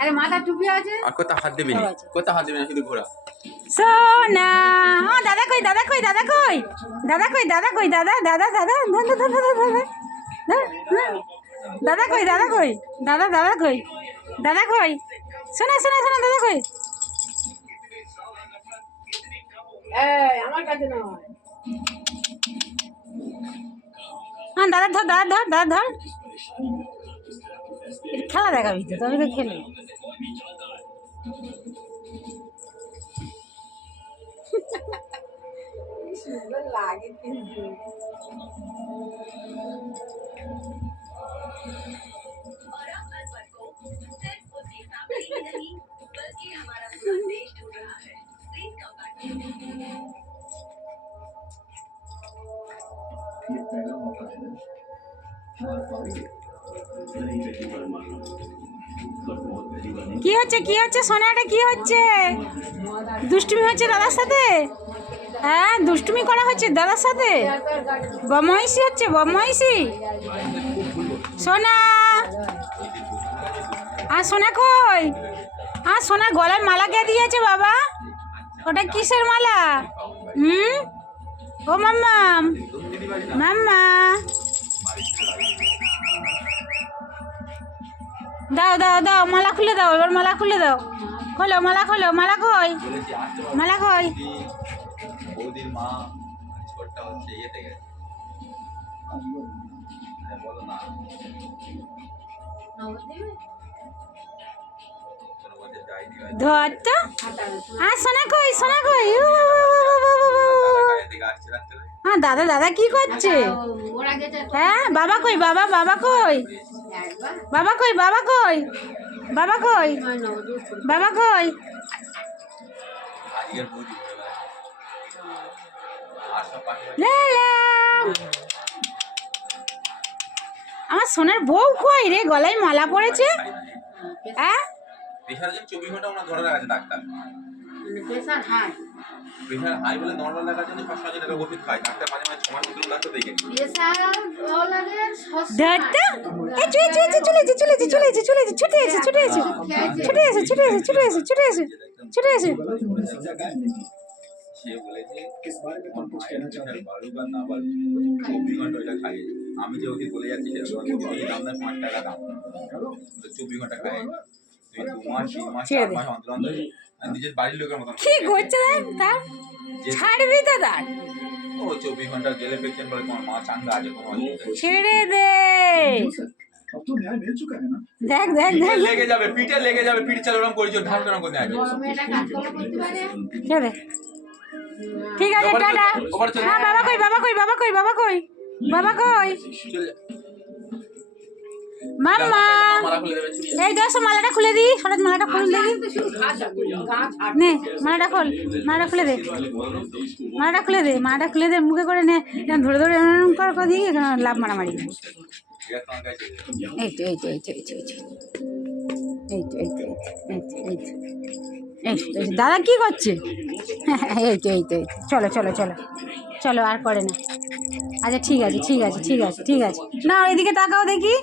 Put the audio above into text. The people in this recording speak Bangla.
আরে মাথা টুপি আছে আর কোথা হাত দিবি না, কোথা হাত দিবি না, শুধু ঘোরা। সোনা ও দাদা কই দাদা কই দাদা কই দাদা কই দাদা কই দাদা দাদা দাদা দাদা দাদা দাদা কই দাদা কই দাদা দাদা কই দাদা কই শোনা শোনা শোনা দাদা কই আমার কাছে নয় হ্যাঁ দাদা ধর দাদা ধর দাদা ধর খেলা দেখাবি তো তবে তো খেলে সুন্দর লাগে কিন্তু কি হচ্ছে সোনাটা কি হচ্ছে দুষ্টুমি হচ্ছে দাদার সাথে হ্যাঁ দুষ্টুমি করা হচ্ছে দাদার সাথে বদমাইশি হচ্ছে বদমাইশি সোনা আর সোনা কই আর সোনা গলায় মালা কে দিয়েছে বাবা ওটা কিসের মালা ও মাম্মা মাম্মা দাও দাও দাও মালা খুলে দাও এবার মালা খুলে দাও খোলো মালা খোলো মালা কই মালা কই বৌদির মা ছোটটা হচ্ছে ইয়েতে গেছে, বলো না ধর তো আর সোনা কই হ্যাঁ দাদা দাদা কি করছে হ্যাঁ বাবা কই বাবা বাবা কই বাবা কই বাবা কই বাবা কই বাবা কই আমার সোনার বউ কই রে গলায় মালা পড়েছে হ্যাঁ প্রেসার 24 ঘন্টা ওনা ধরে রাখছে ডাক্তার প্রেসার হাই বলে নরমাল লাগার জন্য 500 টাকা ওষুধ খায় ডাক্তার মাঝে মাঝে 6 মাস ধরে ডাক্তার দেখে প্রেসার ওলারে দাদা এই চলে ছুটে এসে সে বলেছে কিস বারে মে তুম কুছ कहना चाहते हैं बालू का ना बालू 24 ঘন্টা এটা খাই আমি যে ওকে বলে যাচ্ছি সেটা এই দাম না 5 টাকা দাম তো 24 ঘন্টা খাই তুই 2 মাস 3 মাস 4 মাস অন্তর অন্তর নিজের বাড়ির লোকের মতন কি করছে দেখ তার ছাড়বি তো তার ও 24 ঘন্টা জেলে পেছেন বলে তোমার মা চাঙ্গা আছে কোনো ছেড়ে দে अब तो न्याय मिल चुका है ना দেখ দেখ দেখ লেগে যাবে পিঠ চালাম করেছো ঢাক টানা করে আছে ছেড়ে দে ঠিক আছে টাটা হ্যাঁ বাবা কই বাবা কই বাবা কই বাবা কই বাবা কই মাম্মা এই দশ মালাটা খুলে দি সরজ মালাটা খুলে দেখি নে মালাটা খোল মালাটা খুলে দে মালাটা খুলে দে মুখে করে নে ধরে ধরে এরকম করে দিই লাভ মারামারি এই তো এই তো এই তো এই তো এই তো এই তো এই তো এই দাদা কি করছে এই তো এই তো চলো চলো চলো চলো আর করে না আচ্ছা ঠিক আছে ঠিক আছে ঠিক আছে ঠিক আছে না এদিকে তাকাও দেখি